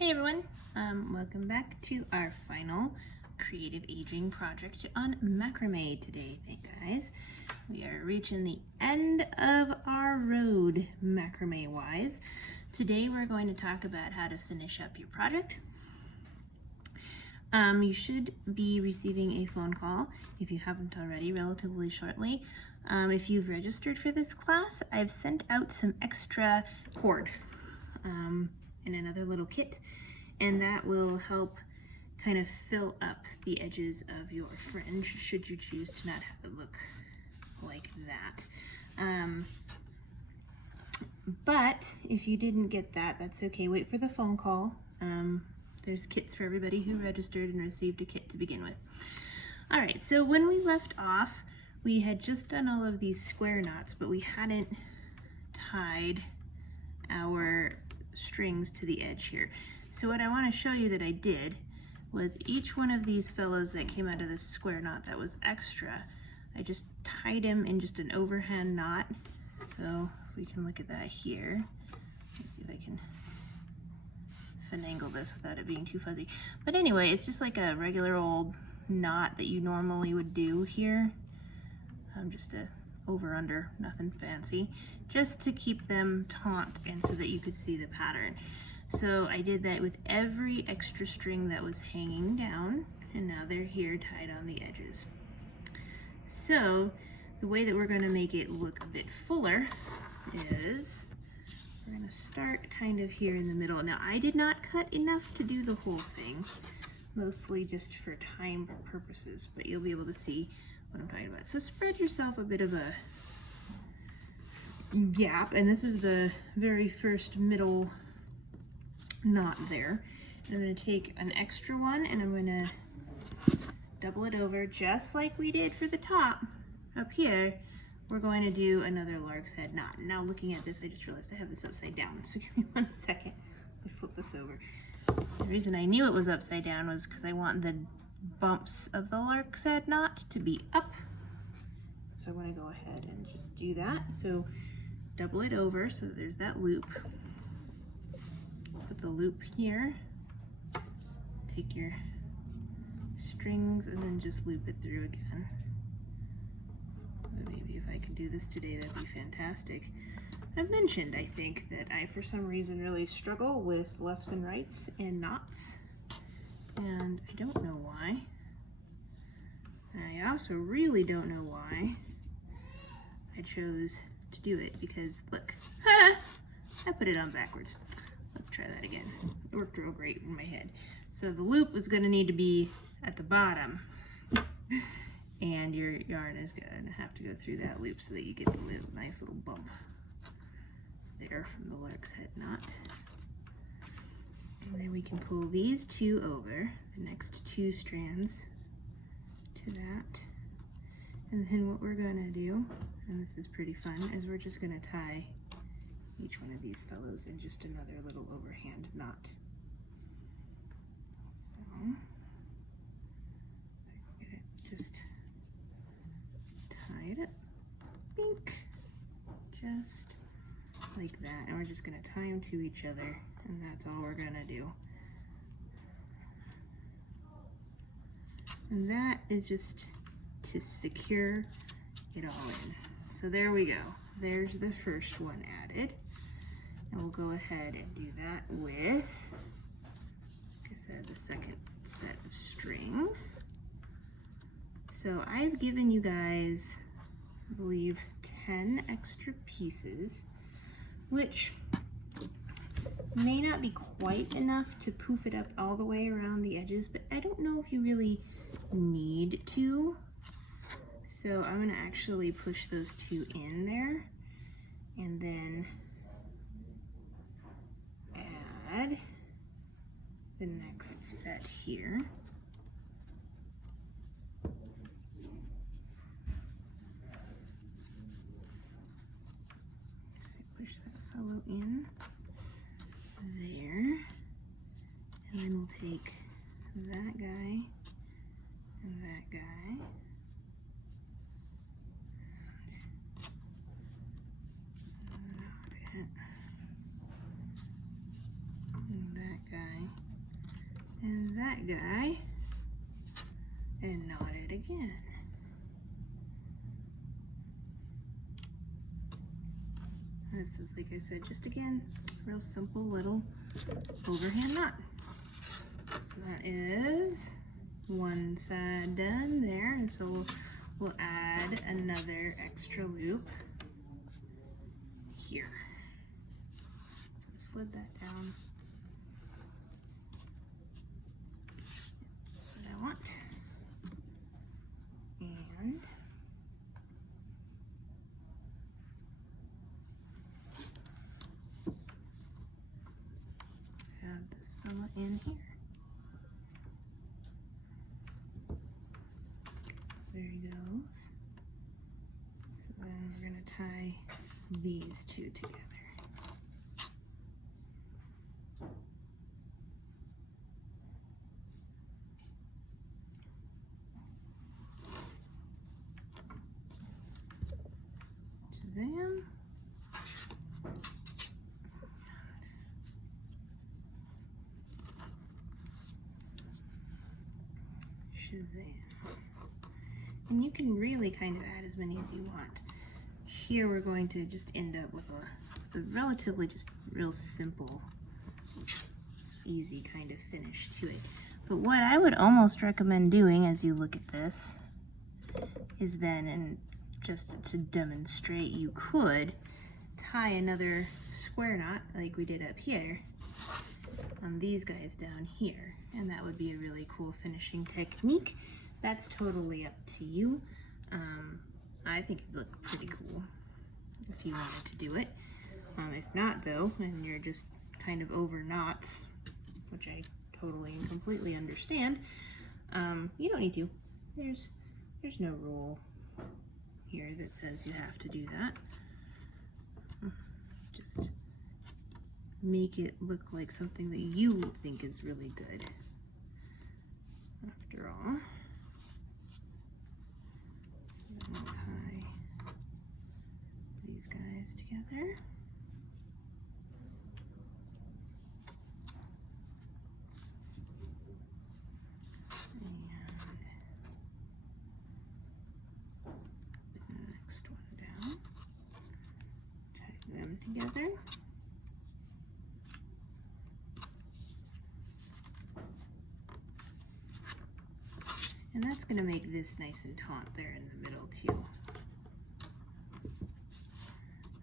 Hey everyone, welcome back to our final creative aging project on macrame today, guys. We are reaching the end of our road macrame wise. Today we're going to talk about how to finish up your project. You should be receiving a phone call, if you haven't already, relatively shortly. If you've registered for this class, I've sent out some extra cord in another little kit, and that will help kind of fill up the edges of your fringe should you choose to not have it look like that. But if you didn't get that, that's okay. Wait for the phone call. There's kits for everybody who registered and received a kit to begin with. All right, so when we left off, we had just done all of these square knots, but we hadn't tied our strings to the edge here. So what I want to show you that I did was each one of these fellows that came out of this square knot that was extra, I just tied him in just an overhand knot. So if we can look at that here, let's see if I can finagle this without it being too fuzzy. But anyway, it's just like a regular old knot that you normally would do here. Just a over under, nothing fancy, just to keep them taut and so that you could see the pattern. So I did that with every extra string that was hanging down, and now they're here tied on the edges. So the way that we're going to make it look a bit fuller is we're going to start kind of here in the middle. Now I did not cut enough to do the whole thing, mostly just for time purposes, but you'll be able to see what I'm talking about. So spread yourself a bit of a gap, and this is the very first middle knot there. And I'm going to take an extra one and I'm going to double it over just like we did for the top up here. We're going to do another lark's head knot. Now looking at this, I just realized I have this upside down, so give me 1 second. Let me flip this over. The reason I knew it was upside down was because I want the bumps of the lark's head knot to be up. So I'm going to go ahead and just do that. So double it over so that there's that loop. Put the loop here. Take your strings and then just loop it through again. Maybe if I could do this today, that'd be fantastic. I've mentioned, I think, that I, for some reason, really struggle with lefts and rights and knots. And I don't know why. I also really don't know why I chose to do it, because look, I put it on backwards. Let's try that again. It worked real great in my head. So the loop was going to need to be at the bottom, and your yarn is going to have to go through that loop so that you get the nice little bump there from the lark's head knot. And then we can pull these two over, the next two strands to that. And then what we're gonna do, and this is pretty fun, is we're just gonna tie each one of these fellows in just another little overhand knot. So, I can get it just tied up, bink, just like that. And we're just gonna tie them to each other, and that's all we're gonna do. And that is just to secure it all in. So there we go. There's the first one added. And we'll go ahead and do that with, like I said, the second set of string. So I've given you guys, I believe, 10 extra pieces, which may not be quite enough to poof it up all the way around the edges, but I don't know if you really need to. So I'm going to actually push those two in there and then add the next set here. So push that fellow in there, and then we'll take that guy and that guy. And that guy and that guy, and knot it again. This is, like I said, just again, real simple little overhand knot. So that is one side done there, and so we'll add another extra loop here. So slid that down. What I want. And add this fella in here. There he goes. So then we're going to tie these two together. Shazam. Shazam. And you can really kind of add as many as you want. Here we're going to just end up with a relatively just real simple, easy kind of finish to it. But what I would almost recommend doing as you look at this is then, and just to demonstrate, you could tie another square knot like we did up here on these guys down here, and that would be a really cool finishing technique. That's totally up to you. I think it'd look pretty cool if you wanted to do it. If not though, and you're just kind of over knots, which I totally and completely understand, you don't need to. There's no rule here that says you have to do that. Just make it look like something that you think is really good, after all. So then we'll tie these guys together. Together. And that's going to make this nice and taut there in the middle too.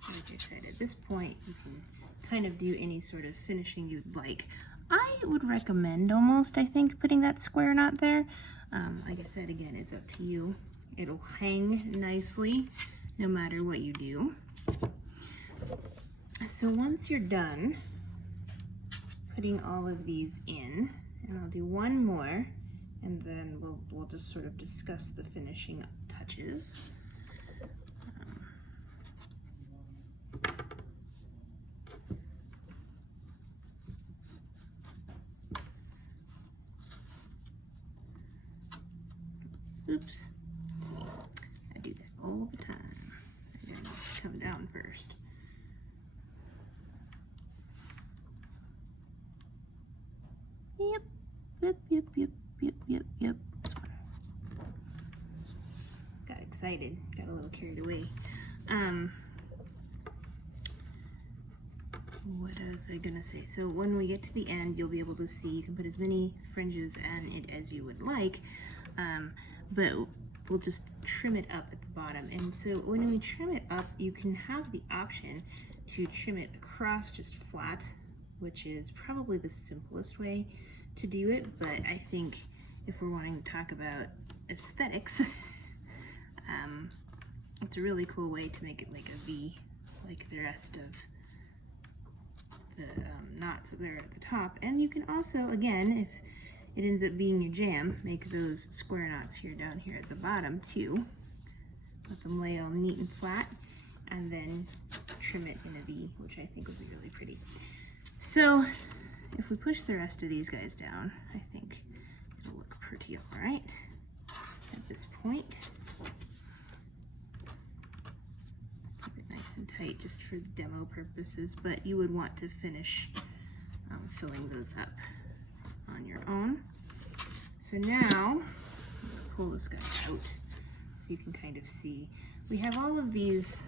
So like I said, at this point you can kind of do any sort of finishing you'd like. I would recommend almost, I think, putting that square knot there. Like I said, again, it's up to you. It'll hang nicely no matter what you do. So once you're done putting all of these in, and I'll do one more, and then we'll just sort of discuss the finishing touches. Oops, see, I do that all the time. I gotta come down first. Yep. Got excited, got a little carried away. What was I gonna say? So when we get to the end, you'll be able to see, you can put as many fringes on it as you would like, but we'll just trim it up at the bottom. And so when we trim it up, you can have the option to trim it across just flat, which is probably the simplest way to do it, but I think if we're wanting to talk about aesthetics, it's a really cool way to make it like a V, like the rest of the knots there at the top. And you can also, again, if it ends up being your jam, make those square knots here down here at the bottom too. Let them lay all neat and flat, and then trim it in a V, which I think would be really pretty. So if we push the rest of these guys down, I think it'll look pretty all right at this point. Keep it nice and tight just for demo purposes, but you would want to finish filling those up on your own. So now, pull this guy out so you can kind of see. We have all of these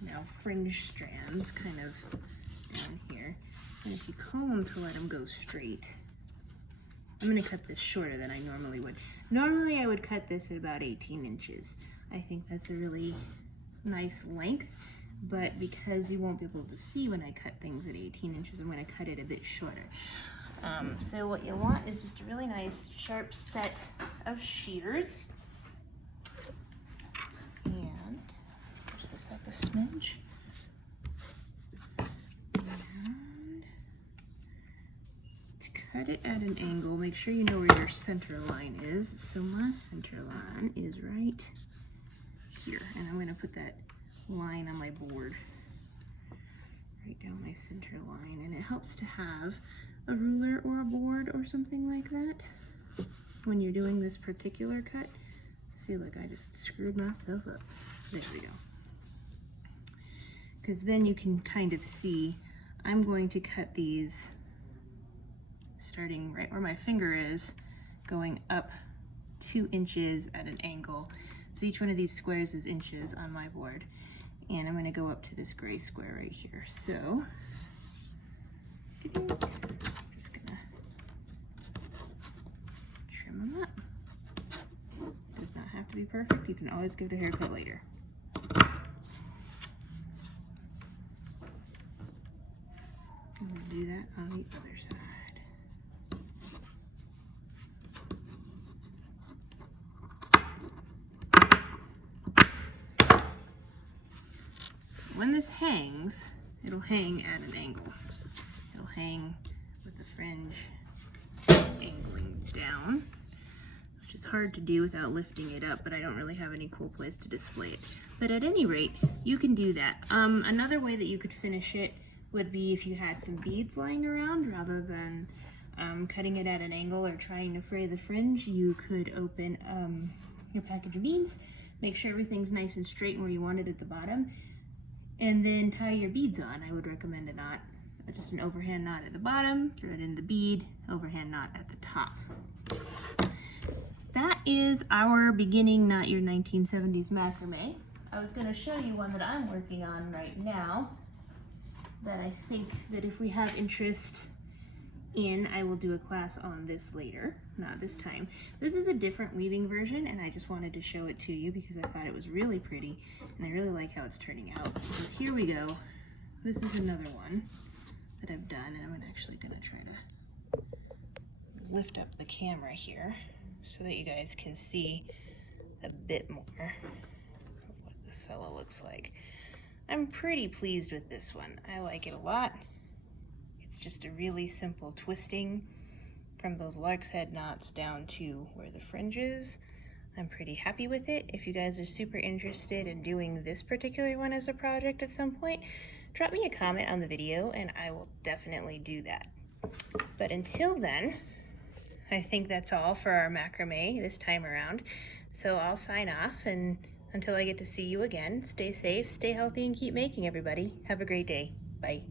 now fringe strands kind of down here. And if you comb them to let them go straight, I'm going to cut this shorter than I normally would. Normally I would cut this at about 18 inches. I think that's a really nice length, but because you won't be able to see when I cut things at 18 inches, I'm going to cut it a bit shorter. So what you want is just a really nice sharp set of shears. And push this up a smidge. And to cut it at an angle, make sure you know where your center line is. So my center line is right here. And I'm going to put that line on my board right down my center line. And it helps to have a ruler or a board or something like that when you're doing this particular cut. See, look, I just screwed myself up. There we go. Because then you can kind of see, I'm going to cut these starting right where my finger is, going up 2 inches at an angle. So each one of these squares is inches on my board. And I'm going to go up to this gray square right here. So, just going to trim them up. Does not have to be perfect. You can always give it a haircut later. And we'll do that on the other side. When this hangs, it'll hang at an angle. It'll hang with the fringe angling down, which is hard to do without lifting it up, but I don't really have any cool place to display it. But at any rate, you can do that. Another way that you could finish it would be if you had some beads lying around, rather than cutting it at an angle or trying to fray the fringe. You could open your package of beads, make sure everything's nice and straight where you want it at the bottom, and then tie your beads on. I would recommend a knot, just an overhand knot at the bottom, thread in the bead, overhand knot at the top. That is our beginning Not Your 1970s macrame. I was going to show you one that I'm working on right now that I think that if we have interest in, I will do a class on this later, not this time. This is a different weaving version, and I just wanted to show it to you because I thought it was really pretty, and I really like how it's turning out. So here we go. This is another one that I've done, and I'm actually going to try to lift up the camera here so that you guys can see a bit more of what this fellow looks like. I'm pretty pleased with this one. I like it a lot. It's just a really simple twisting from those lark's head knots down to where the fringe is. I'm pretty happy with it. If you guys are super interested in doing this particular one as a project at some point, drop me a comment on the video and I will definitely do that. But until then, I think that's all for our macrame this time around. So I'll sign off, and until I get to see you again, stay safe, stay healthy, and keep making, everybody. Have a great day. Bye.